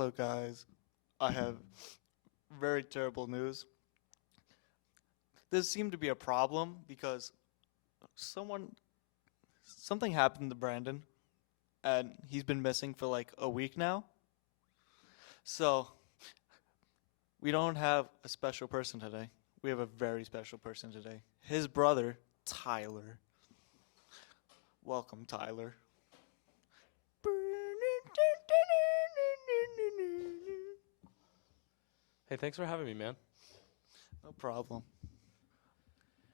Hello, guys. I have very terrible news. This seemed to be a problem because someone, something happened to Brandon, and he's been missing for like a week now. So we don't have a special person today. We have a very special person today. His brother, Tyler. Welcome, Tyler. Hey, thanks for having me, man. No problem.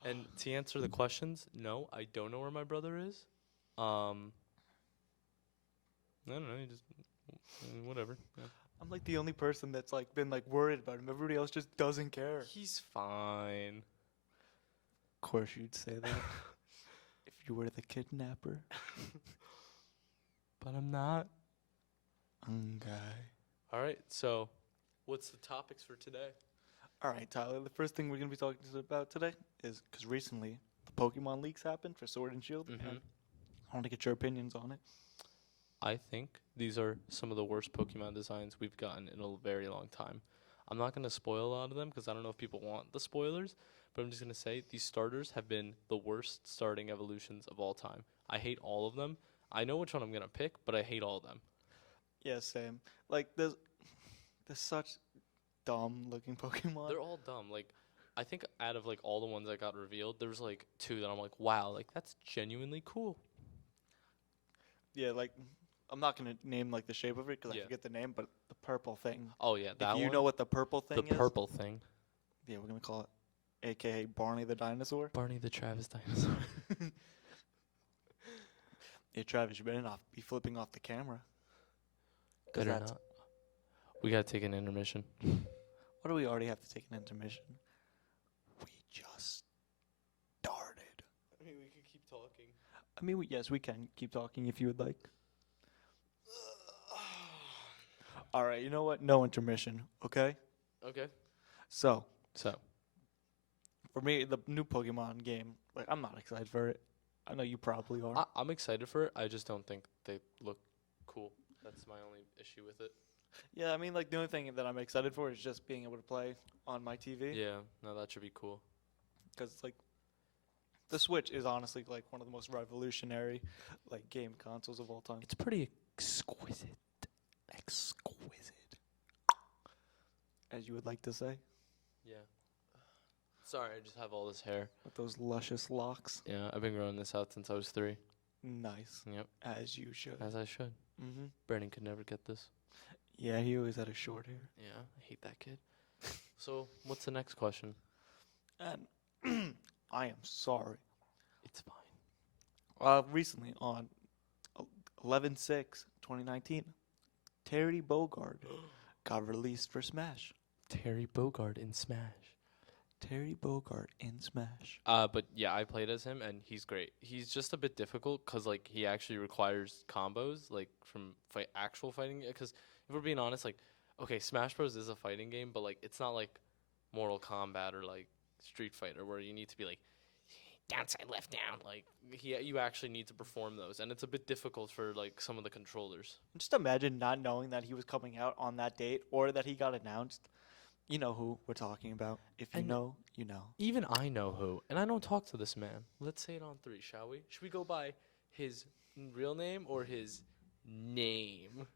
And to answer the questions, no, I don't know where my brother is. I don't know, whatever. Yeah. I'm like the only person that's like been like worried about him. Everybody else just doesn't care. He's fine. Of course you'd say that. If you were the kidnapper. But I'm not. Okay. All right, so what's the topics for today? All right, Tyler. The first thing we're gonna be talking about today is because recently the Pokemon leaks happened for Sword and Shield, and I want to get your opinions on it. I think these are some of the worst Pokemon designs we've gotten in a very long time. I'm not going to spoil a lot of them because I don't know if people want the spoilers, but I'm just going to say these starters have been the worst starting evolutions of all time. I hate all of them. I know which one I'm going to pick, but I hate all of them. Yeah, same. Like there's such dumb looking Pokemon. They're all dumb. Like, I think out of like all the ones that got revealed, there was like two that I'm like, wow, like that's genuinely cool. Yeah, like I'm not gonna name like the shape of it because Yeah. I forget the name, but the purple thing. Oh yeah, that If you one. know what the purple thing The is, purple thing. yeah, we're gonna call it, AKA Barney the dinosaur. Barney the Travis dinosaur. Yeah, Travis, you better not be flipping off the camera. Better not. We gotta take an intermission. What do we already have to take an intermission? We just started. I mean, we could keep talking. I mean, yes, we can keep talking if you would like. All right, you know what? No intermission, okay? Okay. So, So, for me, the new Pokemon game, like, I'm not excited for it. I know you probably are. I'm excited for it. I just don't think they look cool. That's my only issue with it. Yeah, I mean, like, the only thing that I'm excited for is just being able to play on my TV. Yeah, no, that should be cool. Because, like, the Switch is honestly, like, one of the most revolutionary, like, game consoles of all time. It's pretty exquisite. As you would like to say. Yeah. Sorry, I just have all this hair. With those luscious locks. Yeah, I've been growing this out since I was 3. Nice. Yep. As you should. As I should. Mm-hmm. Brandon could never get this. Yeah, he always had a short hair. Yeah, I hate that kid. So, what's the next question? And I am sorry. It's fine. Recently on 11/6/2019, Terry Bogard got released for Smash. Terry Bogard in Smash. Terry Bogard in Smash. But yeah, I played as him, and he's great. He's just a bit difficult because like he actually requires combos, like from actual fighting. Because if we're being honest, like okay, Smash Bros is a fighting game, but like it's not like Mortal Kombat or like Street Fighter where you need to be like downside left down. Like you actually need to perform those, and it's a bit difficult for like some of the controllers. Just imagine not knowing that he was coming out on that date or that he got announced. You know who we're talking about. If you know, you know. Even I know who, and I don't talk to this man. Let's say it on 3, shall we? Should we go by his real name or his name?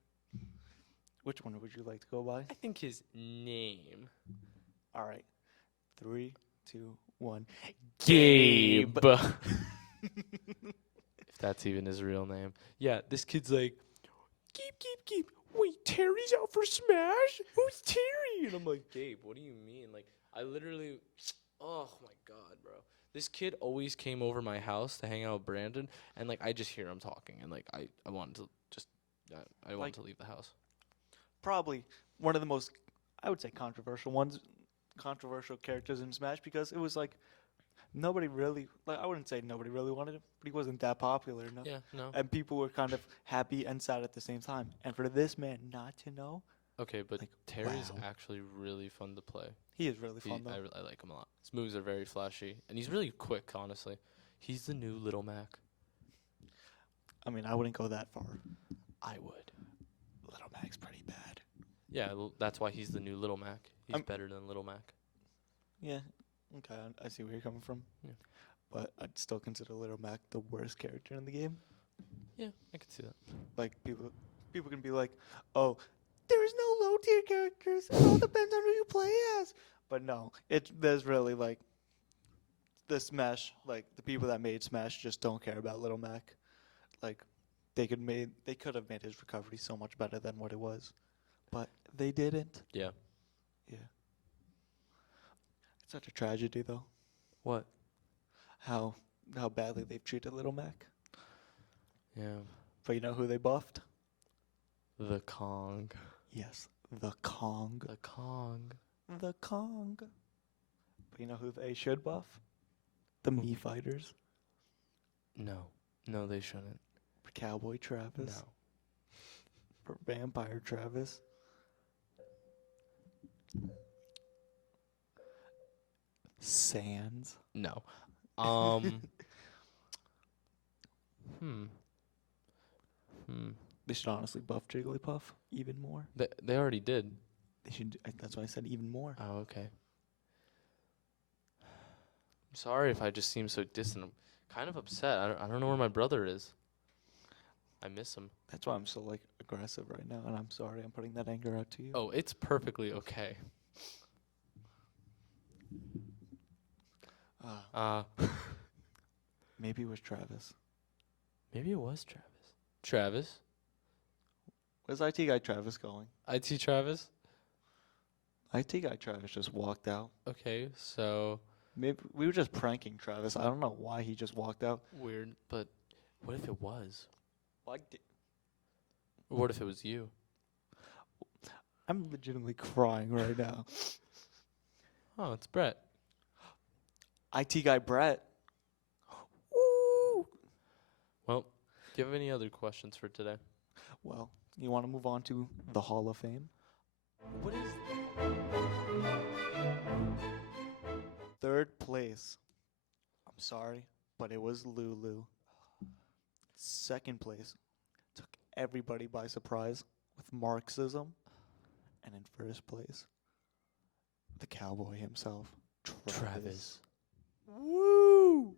Which one would you like to go by? I think his name. All right. 3, 2, 1. Gabe. If that's even his real name. Yeah, this kid's like, Gabe. Wait, Terry's out for Smash? Who's Terry? And I'm like, Gabe, what do you mean? Like, I literally, oh my God, bro. This kid always came over my house to hang out with Brandon, and like, I just hear him talking, and like, I wanted to just, I wanted to leave the house. Probably one of the most, I would say, controversial characters in Smash because it was like nobody really, like I wouldn't say nobody really wanted him, but he wasn't that popular enough. Yeah, no. And people were kind of happy and sad at the same time. And for this man not to know, Okay, but like, Terry's wow. actually really fun to play. He is really fun though. I like him a lot. His moves are very flashy, and he's really quick, honestly. He's the new Little Mac. I mean, I wouldn't go that far. I would. Little Mac's pretty bad. Yeah, that's why he's the new Little Mac. He's I'm- better than Little Mac. Yeah. Okay, I see where you're coming from. Yeah. But I'd still consider Little Mac the worst character in the game. Yeah, I could see that. Like people can be like, "Oh, there is no low tier characters. It all depends on who you play as." But no, there's really like the Smash, like the people that made Smash just don't care about Little Mac. Like they could have made his recovery so much better than what it was, but they didn't. Yeah. Yeah. It's such a tragedy though. What? How badly they've treated Little Mac. Yeah. But you know who they buffed? The Kong. Yes, the Kong. The Kong. The Kong. But you know who they should buff? The Mii Fighters. No. No, they shouldn't. For Cowboy Travis. No. For Vampire Travis. Sans. No. Hmm. They should honestly buff Jigglypuff even more. They already did. They should. That's why I said even more. Oh, okay. I'm sorry if I just seem so distant. I'm kind of upset. I don't know where my brother is. I miss him. That's why I'm so like aggressive right now, and I'm sorry I'm putting that anger out to you. Oh, it's perfectly okay. Maybe it was Travis. Maybe it was Travis. Travis? Where's IT guy Travis going? IT Travis? IT guy Travis just walked out. Okay, so Maybe we were just pranking Travis. I don't know why he just walked out. weird, but what if it was? Why What if it was you? I'm legitimately crying right now. Oh, it's Brett. IT guy Brett. Woo! Well, do you have any other questions for today? Well, you want to move on to the Hall of Fame? What is Third place. I'm sorry, but it was Lulu. Second place took everybody by surprise with Marxism. And in first place, the cowboy himself, Travis. Woo!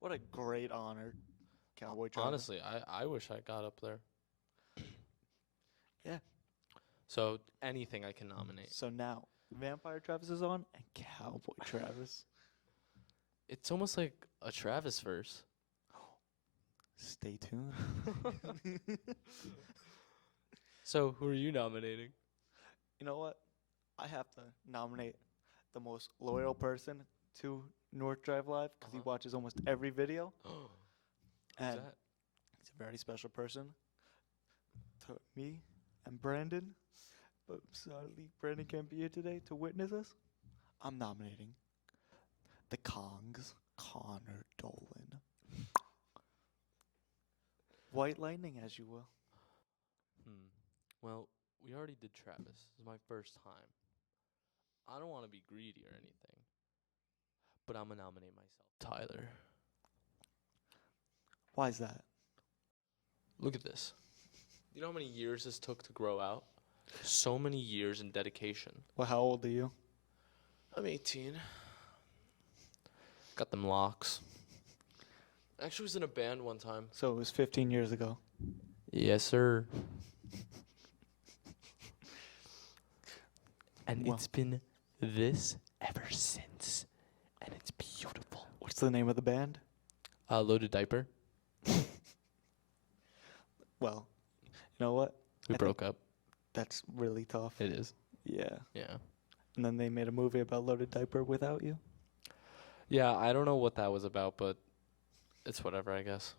What a great honor, Cowboy Travis. Honestly, I wish I got up there. Yeah. So anything I can nominate. So now, Vampire Travis is on, and Cowboy Travis. It's almost like a Travis verse. Stay tuned. So who are you nominating? You know what? I have to nominate the most loyal person to North Drive Live because he watches almost every video. Who's And that? he's a very special person to me and Brandon. But sadly, Brandon can't be here today to witness us. I'm nominating the Kongs, Connor Dolan. White Lightning, as you will. Well, we already did Travis. This is my first time. I don't want to be greedy or anything, but I'm going to nominate myself. Tyler. Why is that? Look at this. You know how many years this took to grow out? So many years and dedication. Well, how old are you? I'm 18. Got them locks. Actually was in a band one time. So it was 15 years ago. Yes, sir. And Well. it's been this ever since. And it's beautiful. What's the name of the band? Loaded Diaper. Well, you know what? We I broke up. That's really tough. It is. Yeah. Yeah. And then they made a movie about Loaded Diaper without you? Yeah, I don't know what that was about, but it's whatever, I guess.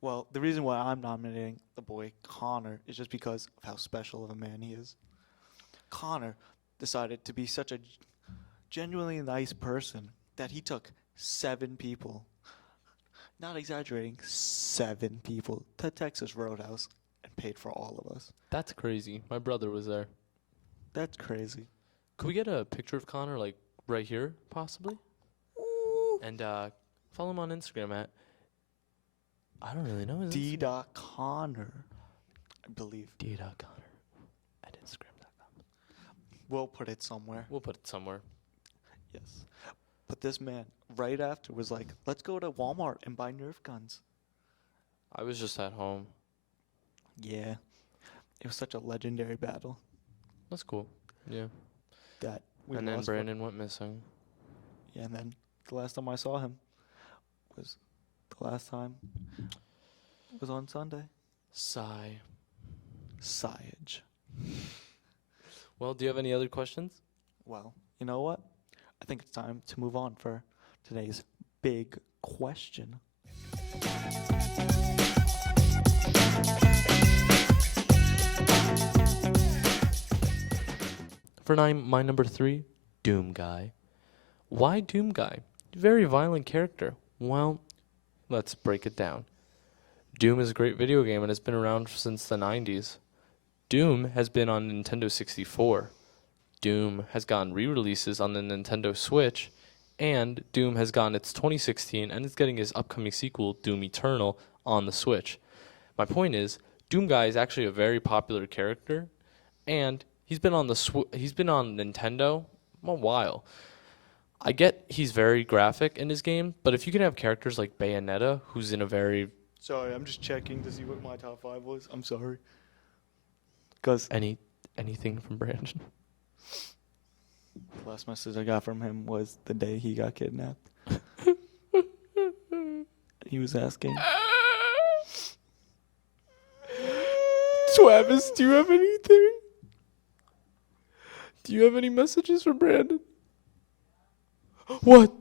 Well, the reason why I'm nominating the boy Connor is just because of how special of a man he is. Connor decided to be such a genuinely nice person that he took 7 people, not exaggerating, 7 people to Texas Roadhouse and paid for all of us. That's crazy. My brother was there. That's crazy. Could we get a picture of Connor, like, right here, possibly? And follow him on Instagram at, I don't really know his Instagram. D.Connor. believe. D.Connor at Instagram.com. We'll put it somewhere. We'll put it somewhere. Yes. But this man, right after, was like, let's go to Walmart and buy Nerf guns. I was just at home. Yeah. It was such a legendary battle That's cool. Yeah. that we And then lost. Brandon went missing. Yeah, and then the last time I saw him was the last time was on Sunday. Sigh. Siage. Well, do you have any other questions? Well, you know what? I think it's time to move on for today's big question. For my number 3, Doom Guy. Why Doom Guy? Very violent character. Well, let's break it down. Doom is a great video game and has been around since the 90s. Doom has been on Nintendo 64. Doom has gotten re-releases on the Nintendo Switch, and Doom has gotten its 2016 and is getting his upcoming sequel, Doom Eternal, on the Switch. My point is, Doom Guy is actually a very popular character, and he's been on Nintendo a while. I get he's very graphic in his game, but if you can have characters like Bayonetta, who's in a very Sorry, I'm just checking to see what my top 5 was. I'm sorry. Because anything from Brandon. the last message I got from him was the day he got kidnapped. He was asking, Travis, do you have anything? Do you have any messages for Brandon? What?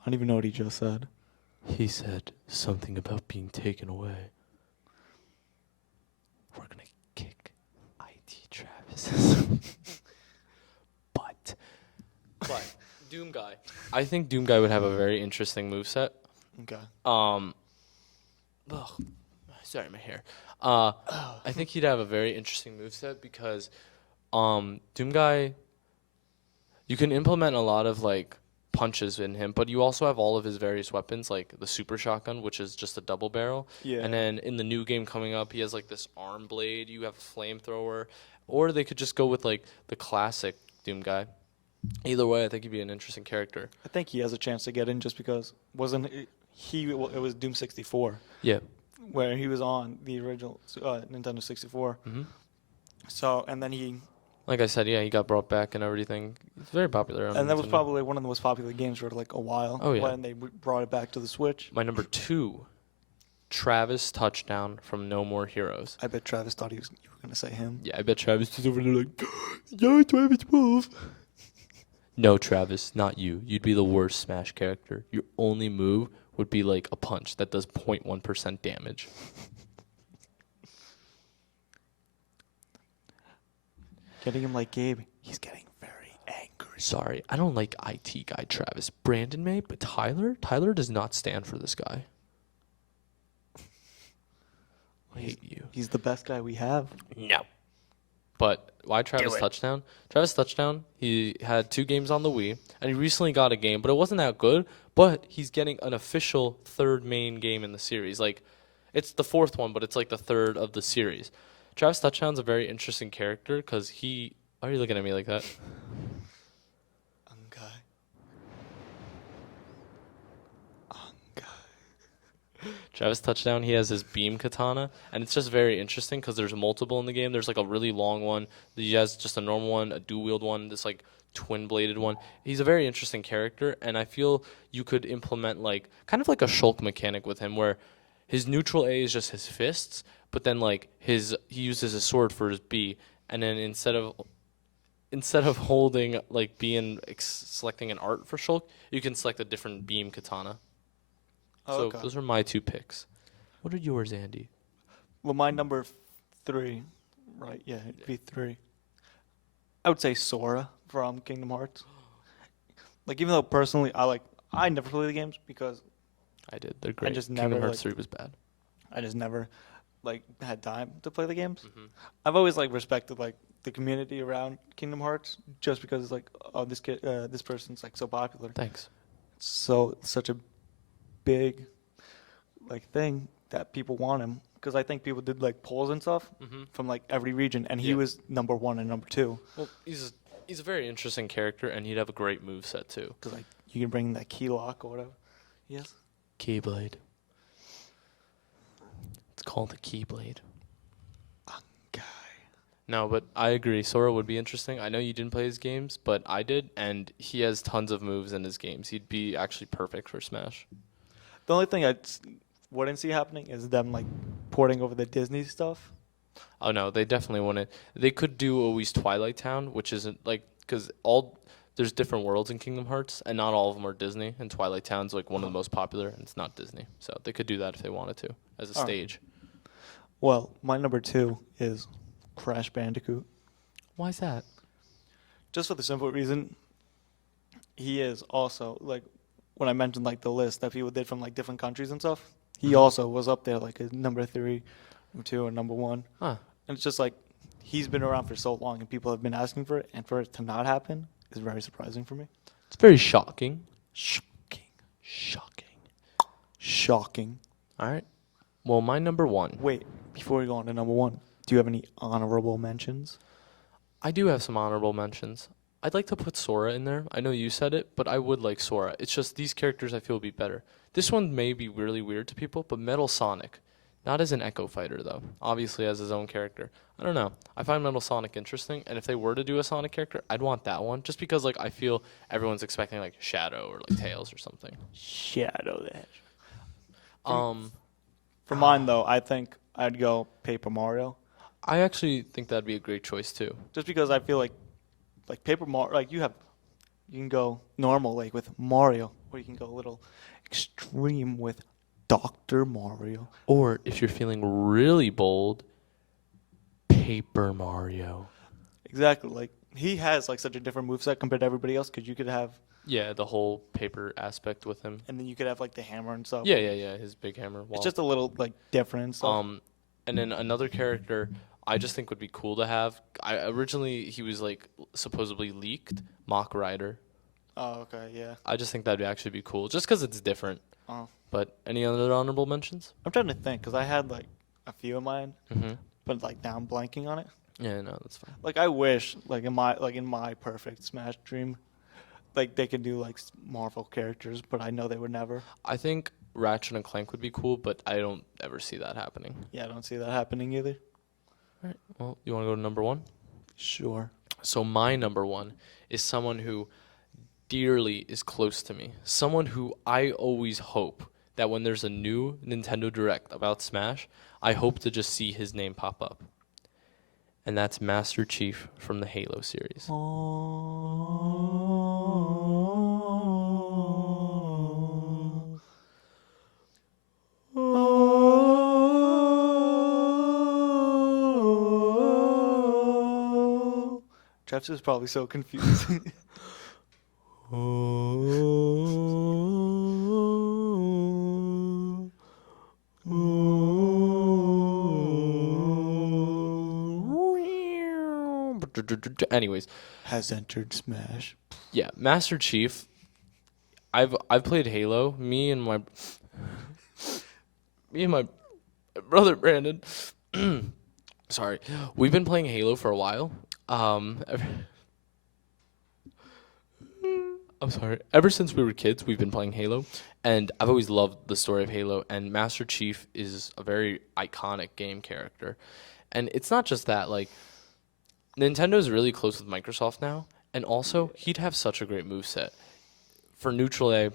I don't even know what he just said. He said something about being taken away. We're gonna kick IT Travis. But Doom Guy. I think Doom Guy would have a very interesting moveset. Okay. Sorry, my hair. I think he'd have a very interesting moveset because Doom Guy, you can implement a lot of like punches in him, but you also have all of his various weapons, like the super shotgun, which is just a double barrel. Yeah. And then in the new game coming up, he has like this arm blade. You have a flamethrower, or they could just go with like the classic Doom Guy. Either way, I think he'd be an interesting character. I think he has a chance to get in just because it was Doom 64. Yeah. Where he was on the original Nintendo 64. Mm-hmm. So, and then he Like I said, yeah, he got brought back and everything. It's very popular. On and that was Nintendo. probably one of the most popular games for like a while. Oh, yeah. When they brought it back to the Switch. My number 2, Travis Touchdown from No More Heroes. I bet Travis thought you were gonna say him. Yeah, I bet Travis is over there like, yeah, Travis Wolf. No, Travis, not you. You'd be the worst Smash character. Your only move would be like a punch that does 0.1% damage. Getting him like Gabe, he's getting very angry. Sorry, I don't like IT guy Travis. Brandon may, but Tyler does not stand for this guy. I hate you. He's the best guy we have. No. But why Travis Touchdown? Travis Touchdown, he had 2 games on the Wii, and he recently got a game, but it wasn't that good. But he's getting an official 3rd main game in the series. Like, it's the 4th one, but it's like the 3rd of the series. Travis Touchdown's a very interesting character because he... Why are you looking at me like that? Travis Touchdown, he has his beam katana, and it's just very interesting because there's multiple in the game. There's like a really long one. He has just a normal one, a dual-wield one, this like twin-bladed one. He's a very interesting character, and I feel you could implement like kind of like a Shulk mechanic with him where his neutral A is just his fists, but then like he uses his sword for his B, and then instead of holding like B and selecting an art for Shulk, you can select a different beam katana. So Okay. those are my 2 picks. What are yours, Andy? Well, my number 3, right? Yeah, it'd be 3. I would say Sora from Kingdom Hearts. Like, even though personally I never play the games because I did. They're great. just Kingdom never, Hearts 3 was bad. I just never like had time to play the games. Mm-hmm. I've always like respected like the community around Kingdom Hearts just because it's like, oh, this kid, this person's like so popular. Thanks. So such a big like thing that people want him because I think people did like polls and stuff Mm-hmm. from like every region, and he Yeah. was number 1 and number 2 Well, he's a very interesting character, and he'd have a great move set too. because like you can bring that key lock or whatever. Yes. Keyblade. It's called a Keyblade. Guy. No, but I agree. Sora would be interesting. I know you didn't play his games, but I did, and he has tons of moves in his games. He'd be actually perfect for Smash. The only thing wouldn't see happening is them like porting over the Disney stuff. Oh no, they definitely want to. They could do always Twilight Town, which isn't like because there's different worlds in Kingdom Hearts, and not all of them are Disney. And Twilight Town's like one of the most popular, and it's not Disney, so they could do that if they wanted to as a Alright. stage. Well, my number 2 is Crash Bandicoot. Why is that? Just for the simple reason, he is also like when I mentioned like the list that people did from like different countries and stuff. He also was up there like a number 3, number 2, and number 1. Huh. And it's just like he's been around for so long, and people have been asking for it, and for it to not happen is very surprising for me. It's very shocking. Shocking. Shocking. Shocking. All right. Well, my number 1. Wait, before we go on to number 1, do you have any honorable mentions? I do have some honorable mentions. I'd like to put Sora in there. I know you said it, but I would like Sora. It's just these characters I feel would be better. This one may be really weird to people, but Metal Sonic. Not as an Echo Fighter, though. Obviously as his own character. I don't know. I find Metal Sonic interesting, and if they were to do a Sonic character, I'd want that one. Just because, like, I feel everyone's expecting, like, Shadow or, like, Tails or something. Shadow the Hedgehog. For Ah. mine, though, I think I'd go Paper Mario. I actually think that'd be a great choice, too. Just because I feel like Paper Mario, like you can go normal like with Mario, or you can go a little extreme with Dr. Mario. Or, if you're feeling really bold, Paper Mario. Exactly, like he has like such a different moveset compared to everybody else, because you could have, Yeah, the whole paper aspect with him. and then you could have like the hammer and stuff. Yeah, his big hammer. It's just a little like different and stuff. And then another character I just think would be cool to have. Originally he was like supposedly leaked, Mach Rider. Oh, okay, yeah. I just think that'd actually be cool, just because it's different. Oh. But any other honorable mentions? I'm trying to think, because I had like a few of mine, Mm-hmm. but like now I'm blanking on it. Yeah, no, that's fine. Like I wish, like in my perfect Smash dream, like they could do like Marvel characters, but I know they would never. I think Ratchet and Clank would be cool, but I don't ever see that happening. Yeah, I don't see that happening either. All right. Well, you want to go to number 1? Sure. So my number 1 is someone who dearly is close to me. Someone who I always hope that when there's a new Nintendo Direct about Smash, I hope to just see his name pop up. And that's Master Chief from the Halo series. Travis is probably so confused. Anyways, Has entered Smash. yeah, Master Chief. I've played Halo. Me and my brother Brandon. Sorry, we've been playing Halo for a while. I'm sorry. Ever since we were kids, we've been playing Halo, and I've always loved the story of Halo. And Master Chief is a very iconic game character, and it's not just that. Like, Nintendo's really close with Microsoft now, and also he'd have such a great moveset. For neutral A,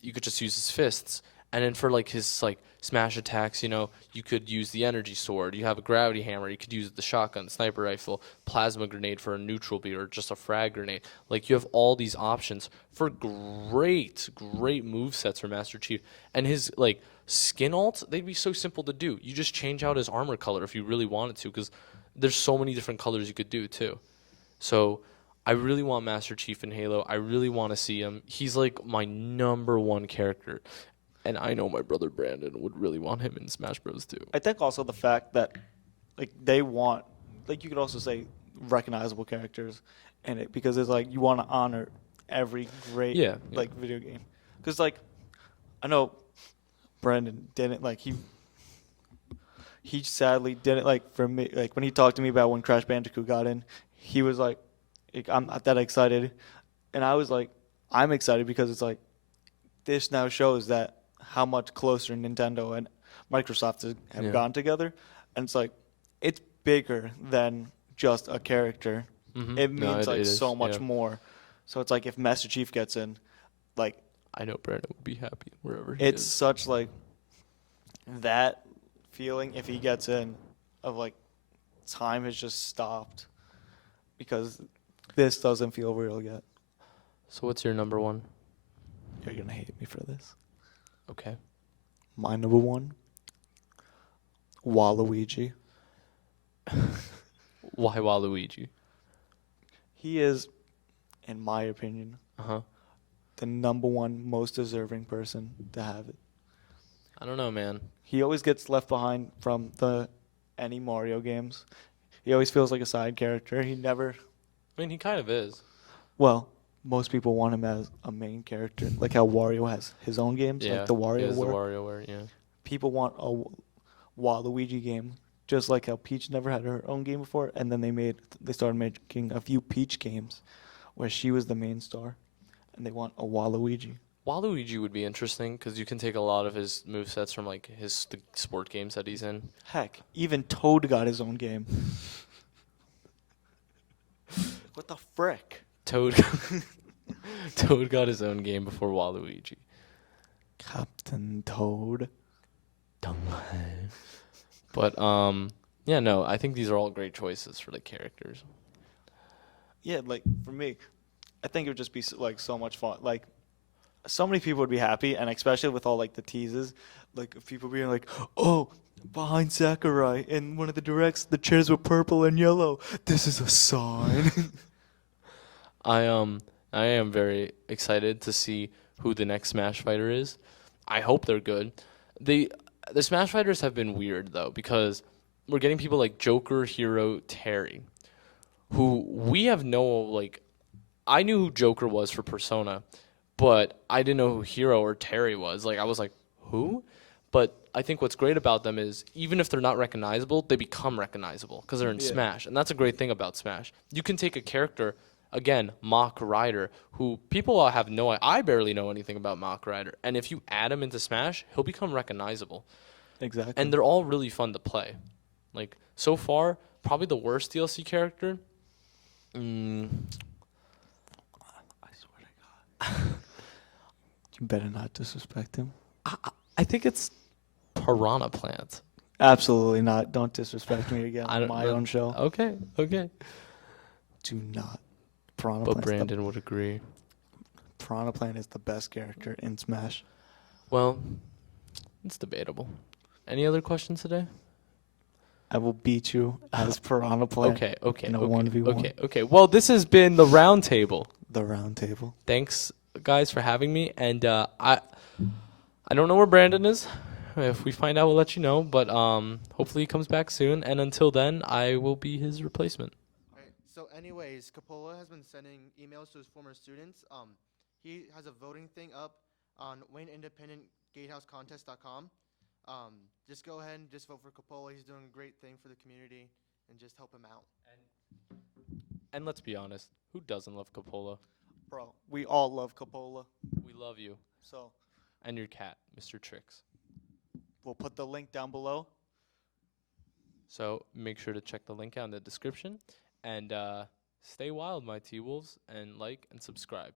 you could just use his fists, and then for like his like smash attacks, you could use the energy sword. You have a gravity hammer. You could use the shotgun, sniper rifle, plasma grenade for a neutral B, or just a frag grenade. Like, you have all these options for great movesets for Master Chief. And his like skin alts, they'd be so simple to do. You just change out his armor color if you really wanted to, because there's so many different colors you could do too. So I really want Master Chief in Halo. I really want to see him. He's like my number 1 character. And I know my brother Brandon would really want him in Smash Bros. Too. I think also the fact that like they want, like you could also say recognizable characters in it, because it's like you want to honor every great like video game. Because like I know Brandon didn't like he sadly didn't like for me. Like when he talked to me about when Crash Bandicoot got in, he was like, I'm not that excited, and I was like, I'm excited because it's like this now shows that how much closer Nintendo and Microsoft have Yeah. gone together, and it's like it's bigger than just a character. Mm-hmm. It No, means it like is. so Yeah. much more. So it's like if Master Chief gets in, like I know Brandon would be happy wherever he it's is. such like that feeling if he gets in of like time has just stopped because this doesn't feel real yet. So what's your number one? You're gonna hate me for this. Okay. My number one, Waluigi. Why Waluigi? He is, in my opinion, Uh-huh. the number one most deserving person to have it. I don't know, man. He always gets left behind from any Mario games. He always feels like a side character. He never, I mean, he kind of is. well, most people want him as a main character, like how Wario has his own games, Yeah. like the he WarioWare. is the WarioWare, yeah. People want a Waluigi game, just like how Peach never had her own game before, and then they started making a few Peach games where she was the main star, and they want a Waluigi. Waluigi would be interesting because you can take a lot of his movesets from like the sport games that he's in. Heck, even Toad got his own game. What the frick? Toad Toad got his own game before Waluigi. Captain Toad. But yeah, no, I think these are all great choices for the characters. Yeah, like for me, I think it would just be like so much fun. Like so many people would be happy, and especially with all like the teases, like of people being like, "Oh, behind Sakurai in one of the directs, the chairs were purple and yellow. This is a sign." I am very excited to see who the next Smash fighter is. I hope they're good. The Smash fighters have been weird though because we're getting people like Joker, Hero, Terry, who we have no like. I knew who Joker was for Persona, but I didn't know who Hero or Terry was. Like I was like, who? But I think what's great about them is even if they're not recognizable, they become recognizable because they're in Yeah. Smash, and that's a great thing about Smash. You can take a character, again, Mach Rider, who people have no. I barely know anything about Mach Rider, and if you add him into Smash, he'll become recognizable. Exactly. And they're all really fun to play. Like so far, probably the worst DLC character. I swear to God. You better not disrespect him. I think it's Piranha Plant. Absolutely not. Don't disrespect me again I on don't my know. own show. Okay. Do not. Piranha But Plant's Brandon would agree. Piranha Plant is the best character in Smash. Well, it's debatable. Any other questions today? I will beat you as Piranha Plant. Okay. in a 1v1. Okay. Well, this has been the round table. The round table. Thanks, guys, for having me. And I don't know where Brandon is. If we find out, we'll let you know. But hopefully he comes back soon. And until then, I will be his replacement. All right. So, anyways, Capola has been sending emails to his former students. He has a voting thing up on WayneIndependentGateHouseContest.com. Just go ahead and just vote for Capola. He's doing a great thing for the community, and just help him out. And let's be honest, who doesn't love Capola? Bro, we all love Coppola. We love you. So And your cat, Mr. Tricks. we'll put the link down below. So make sure to check the link out in the description. And stay wild, my T-Wolves, and like and subscribe.